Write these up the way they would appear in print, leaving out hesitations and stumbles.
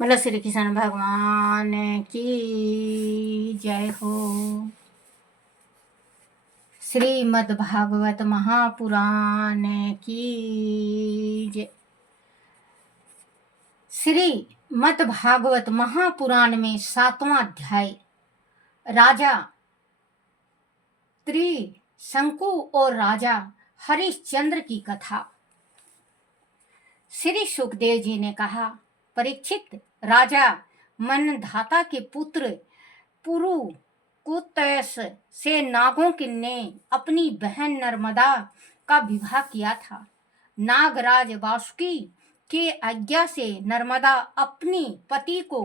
बोलो श्री कृष्ण भगवान की जय हो। श्रीमद् भागवत महापुराण की जय। श्रीमद् भागवत महापुराण में 7वां अध्याय राजा त्रिशंकु और राजा हरिश्चंद्र की कथा। श्री सुखदेव जी ने कहा, परीक्षित, राजा मनधाता के पुत्र पुरु कुतयस से नागों ने अपनी बहन नर्मदा का विवाह किया था। नागराज वासुकी की आज्ञा से नर्मदा अपनी पति को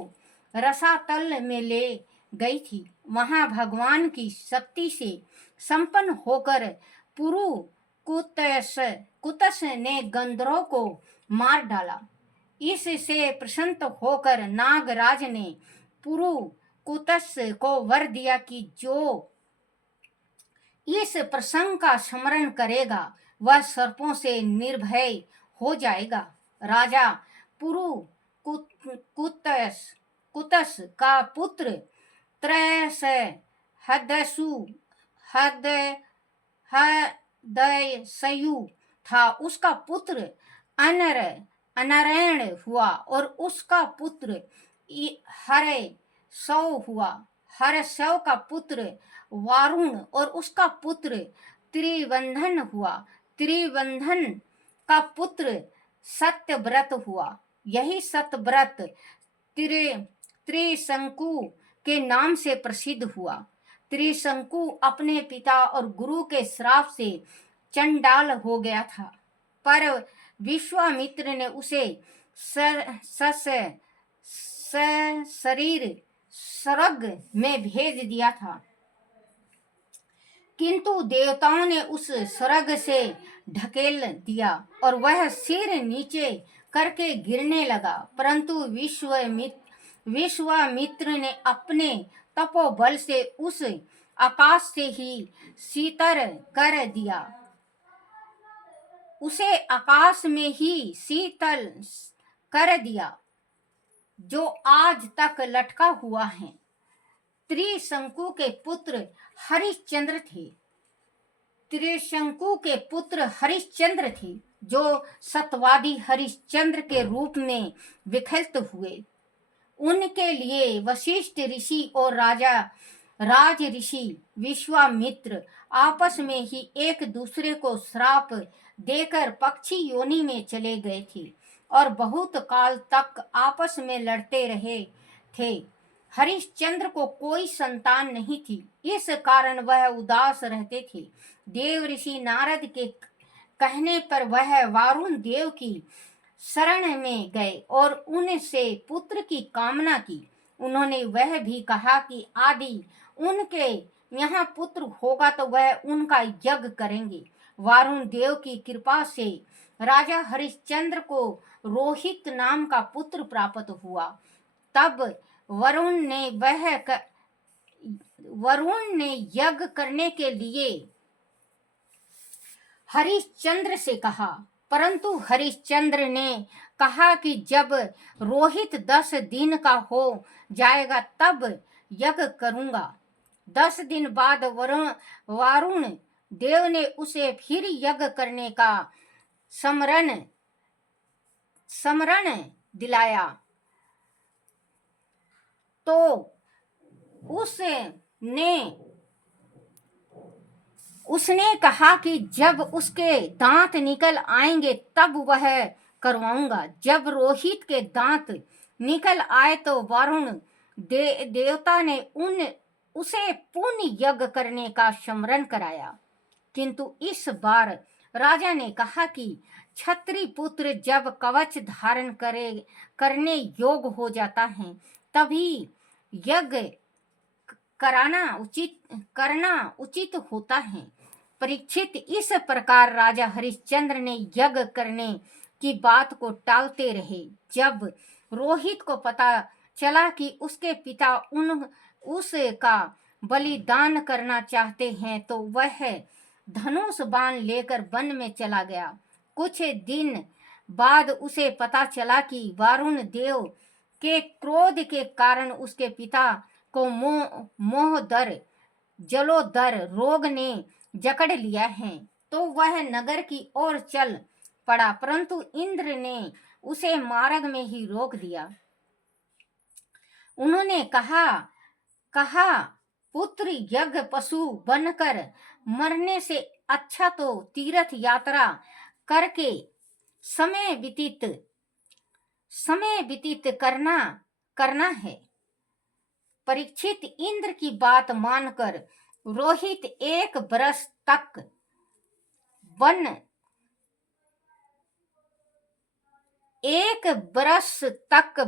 रसातल में ले गई थी। वहां भगवान की शक्ति से संपन्न होकर पुरु कुतस ने गंधर्वों को मार डाला। इससे प्रसन्न होकर नागराज ने पुरु कुतस को वर दिया कि जो इस प्रसंग का स्मरण करेगा वह सर्पों से निर्भय हो जाएगा। राजा पुरु कुतस का पुत्र त्रयस हदयसयु था। उसका पुत्र अनरेण हुआ और उसका पुत्र हरसौ हुआ। हरसौ का पुत्र वारुण और उसका पुत्र त्रिवंधन हुआ। त्रिवंधन का पुत्र सत्यव्रत हुआ। यही सत्यव्रत त्रिशंकु के नाम से प्रसिद्ध हुआ। त्रिशंकु अपने पिता और गुरु के श्राप से चंडाल हो गया था, पर विश्वामित्र ने उसे शरीर स्वर्ग में भेज दिया था, किंतु देवताओं ने उस स्वर्ग से ढकेल दिया और वह सिर नीचे करके गिरने लगा। परंतु विश्वामित्र ने अपने तपोबल से उस आकाश से ही शीतल कर दिया। उसे आकाश में ही शीतल कर दिया, जो आज तक लटका हुआ है। त्रिशंकु के पुत्र हरिश्चंद्र थे। त्रिशंकु के पुत्र हरिश्चंद्र थे, जो सत्यवादी हरिश्चंद्र के रूप में विख्यात हुए। उनके लिए वशिष्ठ ऋषि और राज ऋषि विश्वामित्र आपस में ही एक दूसरे को श्राप देकर पक्षी योनि में चले गए थे और बहुत काल तक आपस में लड़ते रहे थे। हरिश्चंद्र को कोई संतान नहीं थी, इस कारण वह उदास रहते थे। देव ऋषि नारद के कहने पर वह वारुण देव की शरण में गए और उनसे पुत्र की कामना की। उन्होंने वह भी कहा कि आदि उनके यहाँ पुत्र होगा तो वह उनका यज्ञ करेंगे। वारुण देव की कृपा से राजा हरिश्चंद्र को रोहित नाम का पुत्र प्राप्त हुआ। तब वरुण ने यज्ञ करने के लिए हरिश्चंद्र से कहा, परंतु हरिश्चंद्र ने कहा कि जब रोहित 10 दिन का हो जाएगा तब यज्ञ करूंगा। 10 दिन बाद वारुण देव ने उसे फिर यज्ञ करने का समरण दिलाया, तो उसने कहा कि जब उसके दांत निकल आएंगे तब वह करवाऊंगा। जब रोहित के दांत निकल आए तो वरुण देवता ने उसे पुण्य यज्ञ करने का स्मरण कराया। किंतु इस बार राजा ने कहा कि क्षत्रिय पुत्र जब कवच धारण करने योग्य हो जाता है तभी यज्ञ करना उचित होता है। परीक्षित, इस प्रकार राजा हरिश्चंद्र ने यज्ञ करने की बात को टालते रहे। जब रोहित को पता चला कि उसके पिता उसका बलिदान करना चाहते हैं तो वह धनुष बाण लेकर वन में चला गया। कुछ दिन बाद उसे पता चला कि वारुण देव के क्रोध के कारण उसके पिता को मोहदर जलोदर रोग ने जकड़ लिया है, तो वह नगर की ओर चल पड़ा, परंतु इंद्र ने उसे मार्ग में ही रोक दिया। उन्होंने कहा पुत्र, यज्ञ पशु बनकर मरने से अच्छा तो तीर्थ यात्रा करके समय व्यतीत करना है। परीक्षित इंद्र की बात मानकर रोहित एक बरस तक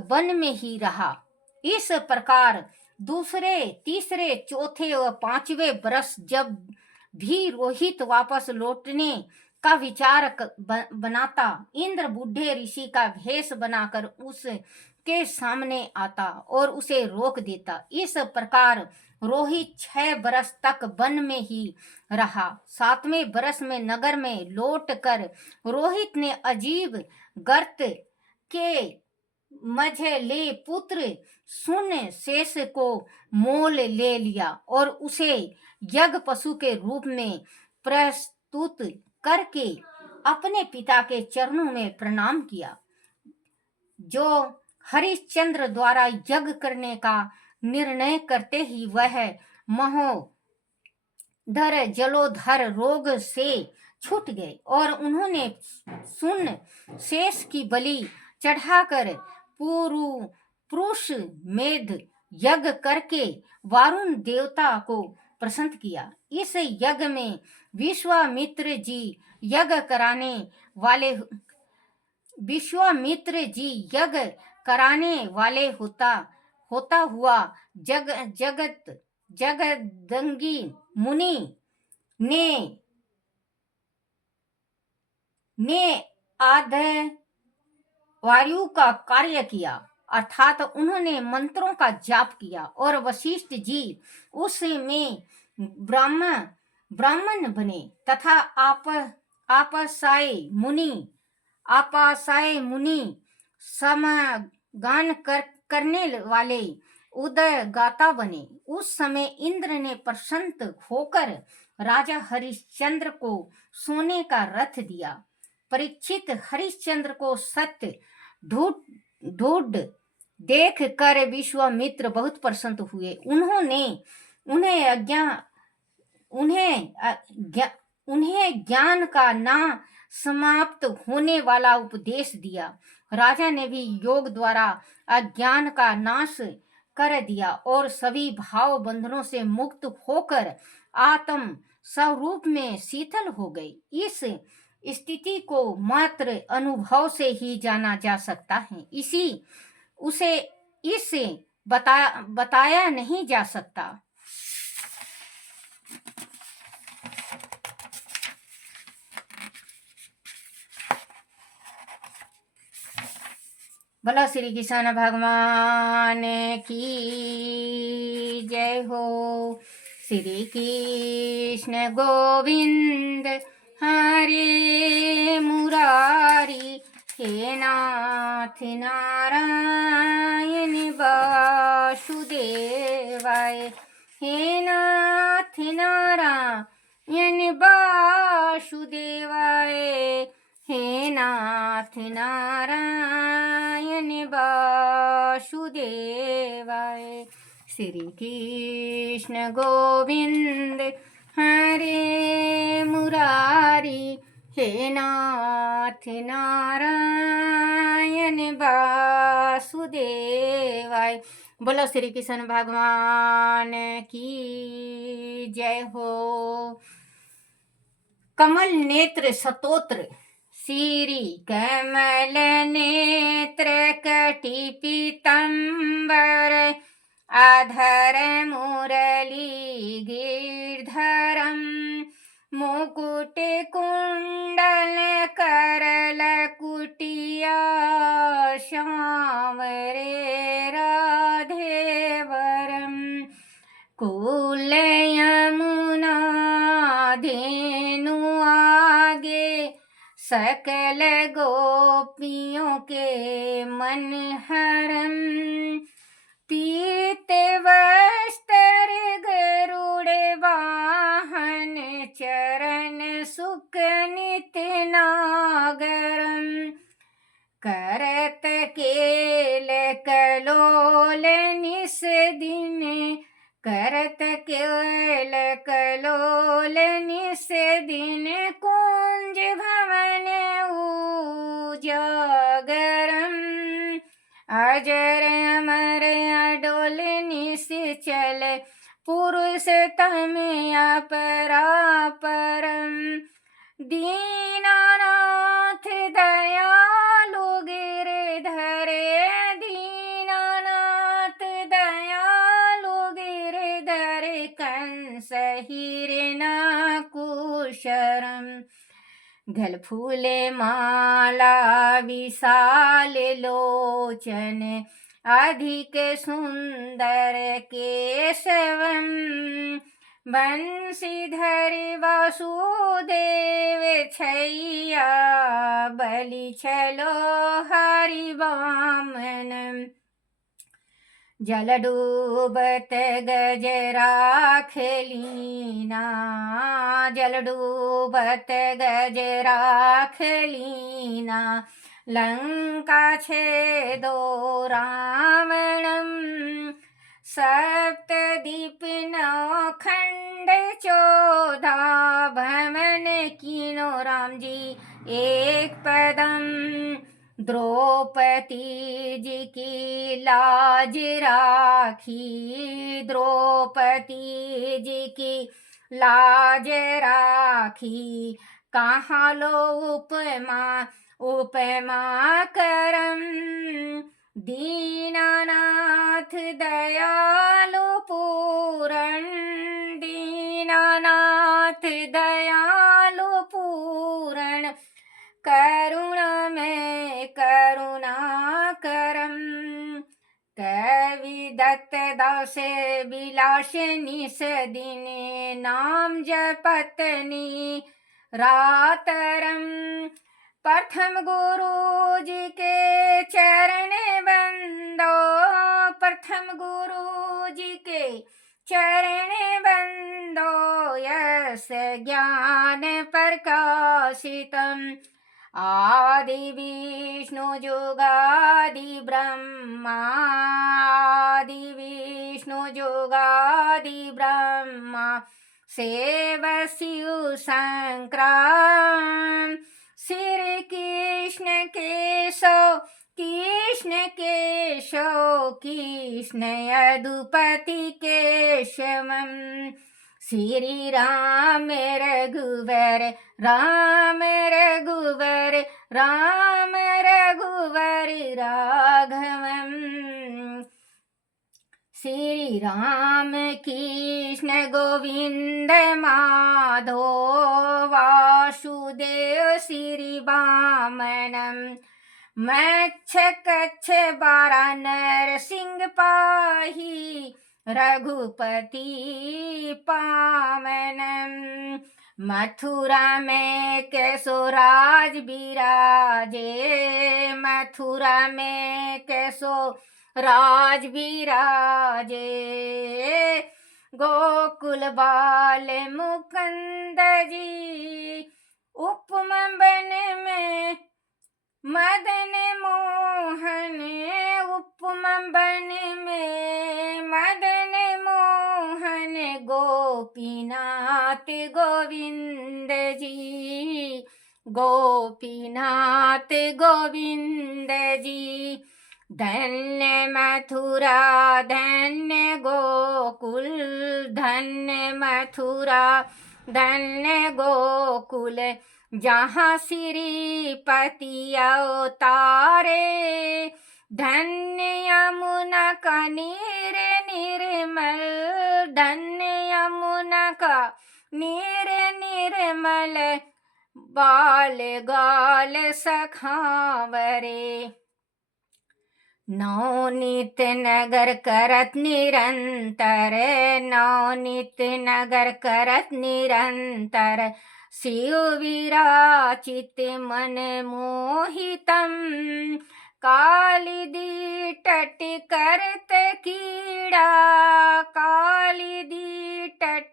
वन में ही रहा। इस प्रकार दूसरे, तीसरे, चौथे और पांचवें बरस जब भी रोहित वापस लौटने का विचार बनाता, इंद्र बूढ़े ऋषि का भेष बनाकर उसके सामने आता और उसे रोक देता। इस प्रकार रोहित 6 बरस तक वन में ही रहा। 7वें बरस में नगर में लौटकर रोहित ने अजीब गर्त के मझले पुत्र सुन शेष को मोल ले लिया और उसे यज्ञ पशु के रूप में प्रस्तुत करके अपने पिता के चरणों में प्रणाम किया। जो हरिश्चंद्र द्वारा यज्ञ करने का निर्णय करते ही वह महोदर जलोधर रोग से छूट गए और उन्होंने सुन शेष की बलि चढ़ाकर पुरुष मेध यज्ञ करके वारुण देवता को प्रसन्न किया। इस यज्ञ में विश्वामित्र जी यज्ञ कराने वाले होता हुआ जगदंगी मुनि ने आध वायु का कार्य किया, अर्थात उन्होंने मंत्रों का जाप किया और वशिष्ठ जी उसमें ब्राह्मण बने तथा आपासाय मुनि समागान करने वाले उदगाता बने। उस समय इंद्र ने प्रसन्न होकर राजा हरिश्चंद्र को सोने का रथ दिया। परीक्षित हरिश्चंद्र को सत्य ढूंढ देख कर विश्वामित्र बहुत प्रसन्न हुए। उन्हें ज्ञान का ना समाप्त होने वाला उपदेश दिया। राजा ने भी योग द्वारा अज्ञान का नाश कर दिया और सभी भाव बंधनों से मुक्त होकर आत्म स्वरूप में शीतल हो गई। इस स्थिति को मात्र अनुभव से ही जाना जा सकता है, इससे बताया नहीं जा सकता। बोलो श्री कृष्ण भगवान की जय हो। श्री कृष्ण गोविंद हरे मुरारी, हे नाथ नारायण वासुदेवाय, हे नाथ नारायण वासुदेवाय, हे नाथ नारायण वासुदेवाय। श्री कृष्ण गोविंद हरे मुरारी, हे नाथ नारायण वासुदेवाय। बोलो श्री कृष्ण भगवान की जय हो। कमल नेत्र स्तोत्र। श्री कमल नेत्र कटि पीतांबर, आधर मुरली गिरधरम, मुकुट कुंडल करल कुटिया, श्यामरे राधेवरम, कुल यमुना धेनु आगे, सकल गोपियों के मन हरम, अजर अमर अडोल निश्चल पुरुषोत्तम अपरापरम। दीनानाथ दयालु गिरधरे, दीनानाथ दयालु गिरधरे, कंस हिरण्यकुशरम। गल फूले माला विशाल लोचन, अधिक सुंदर केशवम। बंशीधर वासुदेव छैया, बलि छलो हरि वामन। जल डूबत गज राख लीना, जल डूबत गज राख लीना। लंका छेदो रावणम, सप्तदीप नौ खंड 14 भवन कीनो राम जी एक पदम। द्रौपदी जी की लाज राखी, द्रौपदी जी की लाज राखी। कहाँ लो उपमा उपमा करम। दीनानाथ दयालु पूरण, दीनानाथ दयालु पूरण। करुणा में करुणा करम। कवि दत्त दास विलास निस दिन, नाम जपतनी रातरम। प्रथम गुरु जी के चरण बंदो, प्रथम गुरु जी के चरण बंदो। यस ज्ञान प्रकाशितम, आदि विष्णु जुगादि ब्रह्मा, आदि विष्णु जुगादि ब्रह्मा। सेव शिव संक्राम, श्री कृष्ण केशव, कृष्ण केशव, कृष्ण यदुपति केशवम। श्री राम रघुवर, राम रघुवर, राम रघुवर राघवम। श्री राम कृष्ण गोविंद माधो, वासुदेव श्री वामनम। मच्छ कच्छ बारा नरसिंह पाही, रघुपति पावनम। मथुरा में केशोराज विराजे, मथुरा में केशोराज विराजे। गोकुल बाल मुकुंद जी, उपमा बन में मदन मोहन, उपमा बन में मदन मोहन। गोपीनाथ गोविंद जी, गोपीनाथ गोविंद जी। धन्य मथुरा धन्य गोकुल, धन्य मथुरा धन्य गोकुल। जहाँ श्रीपति अवतारे, धन्य यमुना का नीर निर्मल, धन्य यमुना का नीर निर्मल। बाल गाल सखावरे, नवनीत नगर करत निरंतर, नवनीत नगर करत निरंतर। शिव विराचित मन मोहितम, काली दी तट करत कीड़ा, काली दी तट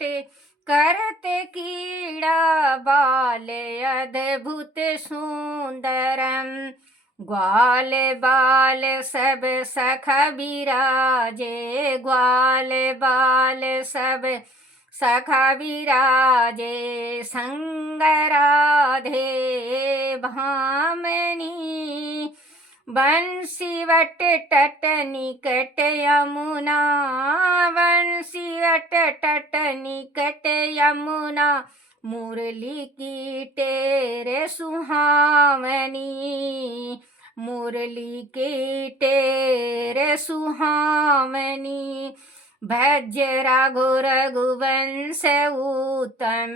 करत कीड़ा। बाल अद्भुत सुंदरम, ग्वाल बाल सब सखा विराजे, ग्वाल बाल सब सखा विराजे। संग राधे भामनी, बंसी वट तट निकट यमुना, बंसी वट तट निकट यमुना, मुरली की टेरे सुहावनी, मुरली की टेरे सुहावनी। भज रघुवंश उत्तम,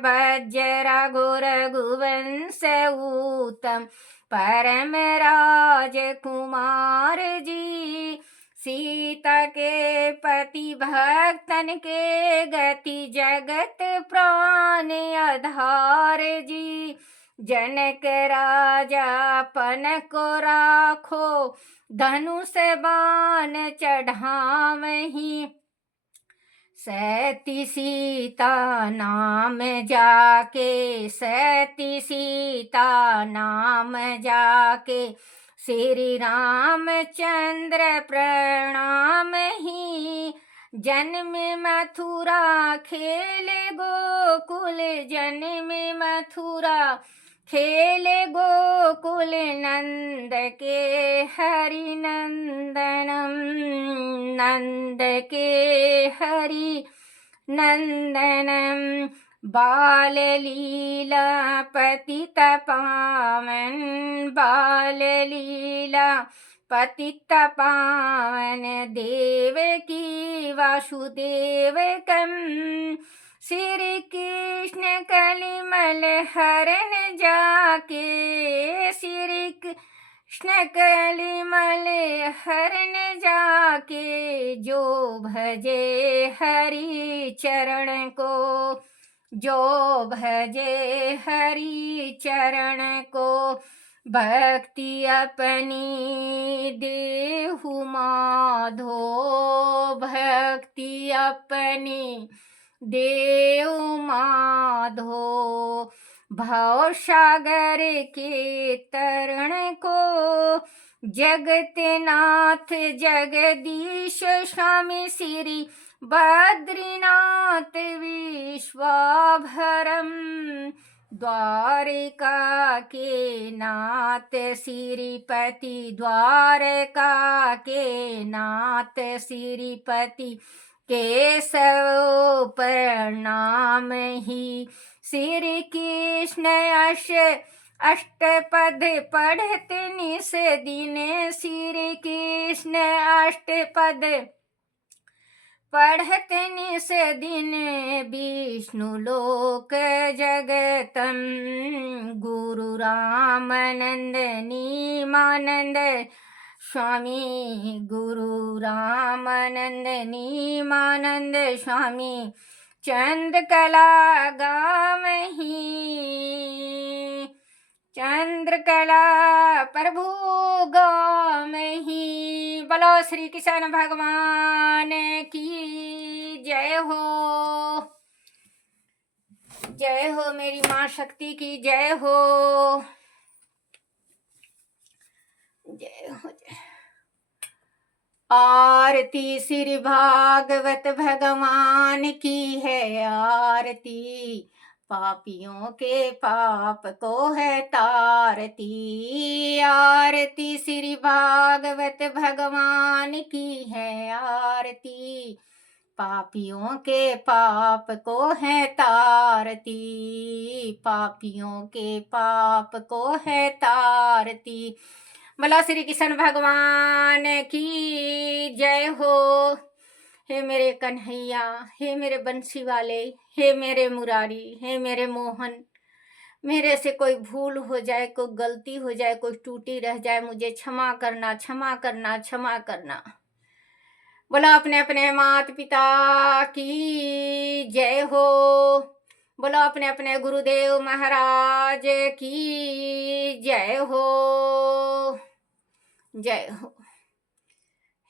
भज रघुवंश उत्तम, परम राजकुमार जी। सीता के पति भक्तन के गति, जगत प्राण आधार जी। जनक राजा पन को राखो, धनुष बाण चढ़ावहीं। सती सीता नाम जाके, सती सीता नाम जाके, श्री रामचंद्र प्रणाम ही। जन्म मथुरा खेले गोकुल, जन्म मथुरा खेले गोकुल, नंद के हरि नंदनम, नंद के हरि नंदनम। बाल लीला पतित पावन, बाल लीला पतित पावन, देवकी वासुदेवकम। श्री कृष्ण कलिमल हरण जाके, श्री कृष्ण कलिमल हरण जाके, जो भजे हरि चरण को, जो भजे हरि चरण को, भक्ति अपनी देहु माधो, भक्ति अपनी देहु माधो। भव सागर के तरण को, जगतनाथ जगदीश स्वामी श्री बद्रीनाथ विश्वाभरम। द्वारिका के नाथ श्रीपति, द्वारका के नाथ श्रीपति, केशव प्रणाम ही। श्री कृष्ण अष्टपद पढ़ते निस दिन, श्री कृष्ण अष्टपद पढ़ते निस दिन, विष्णु लोक जगतम। गुरु रामानंद नीमानंद स्वामी, गुरु रामानंद नीमानंद स्वामी, चंद्रकला गावहीं, चंद्रकला प्रभु गावहीं। बोलो श्री कृष्ण भगवान की जय हो, जय हो मेरी माँ शक्ति की जय हो, जय हो जय। आरती श्री भागवत भगवान की है आरती, पापियों के पाप को है तारती। आरती श्री भागवत भगवान की है आरती, पापियों के पाप को है तारती, पापियों के पाप को है तारती। बोला श्री कृष्ण भगवान की जय हो। हे मेरे कन्हैया, हे मेरे बंसी वाले, हे मेरे मुरारी, हे मेरे मोहन, मेरे से कोई भूल हो जाए, कोई गलती हो जाए, कोई टूटी रह जाए, मुझे क्षमा करना, क्षमा करना, क्षमा करना। बोला अपने अपने माता पिता की जय हो, बोलो अपने अपने गुरुदेव महाराज की जय हो, जय हो।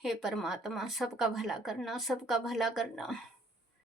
हे परमात्मा, सबका भला करना, सबका भला करना।